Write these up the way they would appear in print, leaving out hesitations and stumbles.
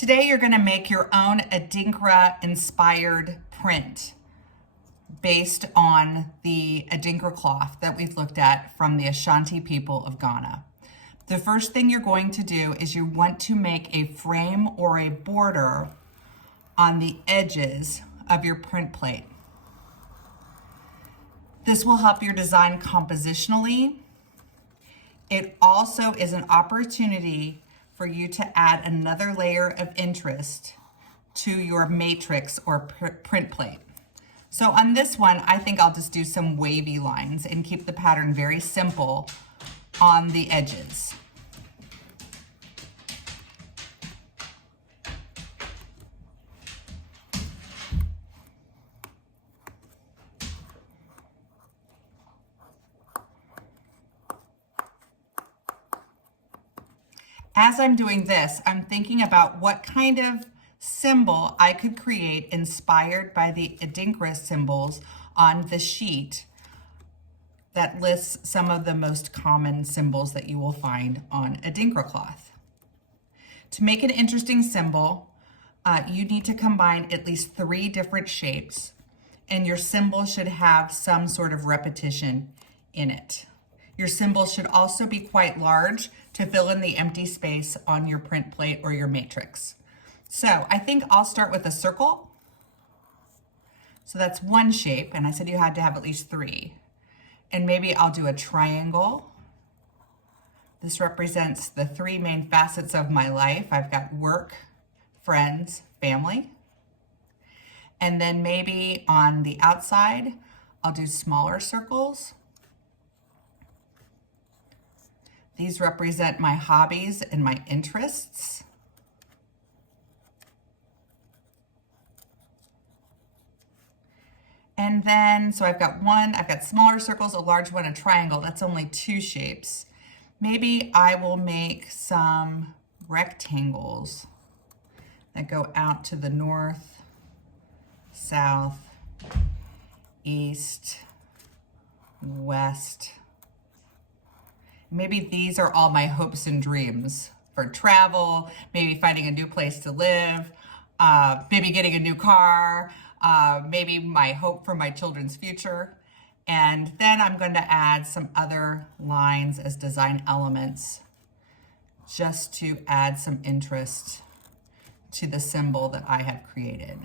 Today you're going to make your own Adinkra inspired print based on the Adinkra cloth that we've looked at from the Ashanti people of Ghana. The first thing you're going to do is you want to make a frame or a border on the edges of your print plate. This will help your design compositionally. It also is an opportunity for you to add another layer of interest to your matrix or print plate. So on this one, I think I'll just do some wavy lines and keep the pattern very simple on the edges. As I'm doing this, I'm thinking about what kind of symbol I could create inspired by the Adinkra symbols on the sheet that lists some of the most common symbols that you will find on Adinkra cloth. To make an interesting symbol, you need to combine at least 3 different shapes, and your symbol should have some sort of repetition in it. Your symbol should also be quite large to fill in the empty space on your print plate or your matrix. So I think I'll start with a circle. So that's one shape, and I said you had to have at least 3. And maybe I'll do a triangle. This represents the 3 main facets of my life. I've got work, friends, family. And then maybe on the outside, I'll do smaller circles. These represent my hobbies and my interests. And then, so I've got smaller circles, a large one, a triangle. That's only 2 shapes. Maybe I will make some rectangles that go out to the north, south, east, west. Maybe these are all my hopes and dreams for travel, maybe finding a new place to live, maybe getting a new car, maybe my hope for my children's future. And then I'm going to add some other lines as design elements just to add some interest to the symbol that I have created.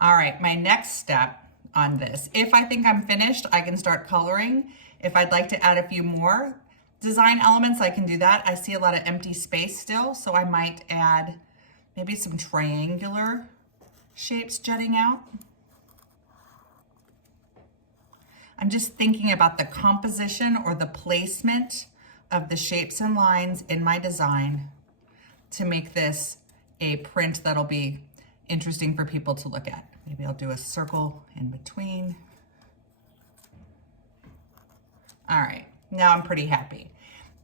All right, my next step on this. If I think I'm finished, I can start coloring. If I'd like to add a few more design elements, I can do that. I see a lot of empty space still, so I might add maybe some triangular shapes jutting out. I'm just thinking about the composition or the placement of the shapes and lines in my design to make this a print that'll be interesting for people to look at. Maybe I'll do a circle in between. All right, now I'm pretty happy.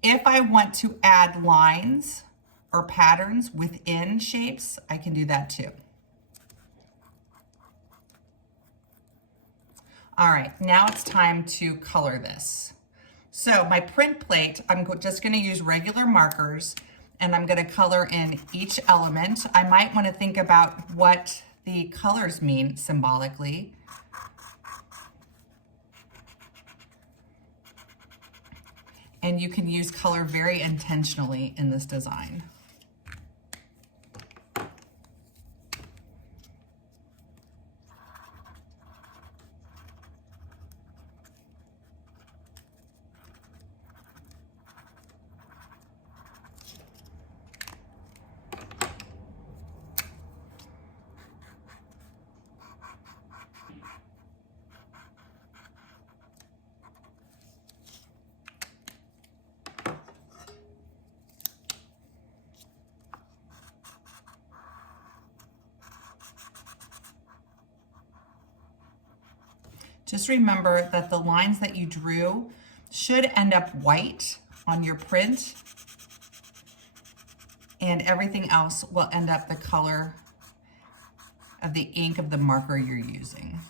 If I want to add lines or patterns within shapes, I can do that too. All right, now it's time to color this. So my print plate, I'm just gonna use regular markers and I'm gonna color in each element. I might wanna think about what the colors mean symbolically. And you can use color very intentionally in this design. Just remember that the lines that you drew should end up white on your print, and everything else will end up the color of the ink of the marker you're using.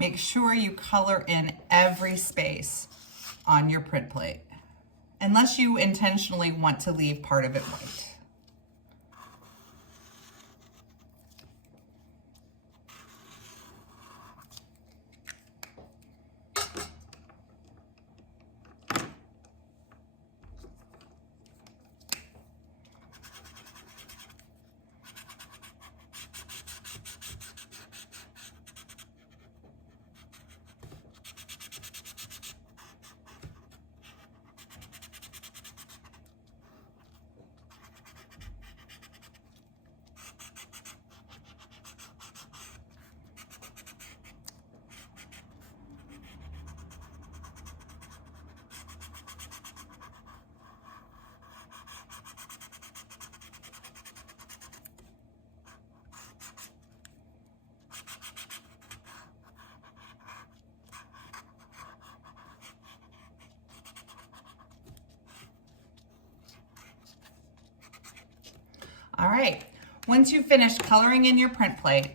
Make sure you color in every space on your print plate, unless you intentionally want to leave part of it white. All right, once you've finished coloring in your print plate,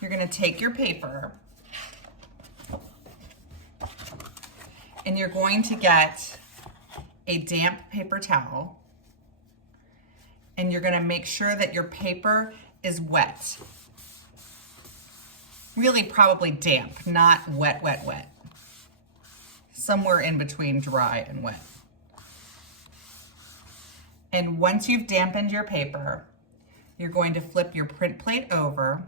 you're gonna take your paper and you're going to get a damp paper towel and you're gonna make sure that your paper is wet. Really probably damp, not wet, wet, wet. Somewhere in between dry and wet. And once you've dampened your paper, you're going to flip your print plate over.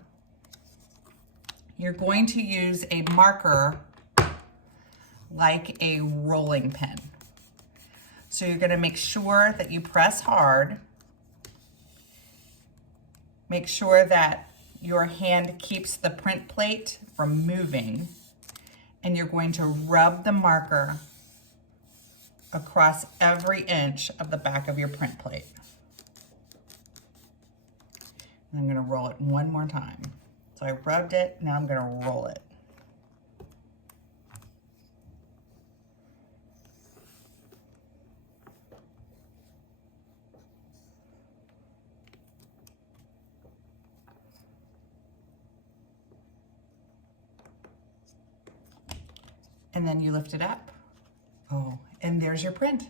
You're going to use a marker like a rolling pin. So you're gonna make sure that you press hard. Make sure that your hand keeps the print plate from moving. And you're going to rub the marker across every inch of the back of your print plate. And I'm gonna roll it one more time. So I rubbed it, now I'm gonna roll it. And then you lift it up. Oh, and there's your print.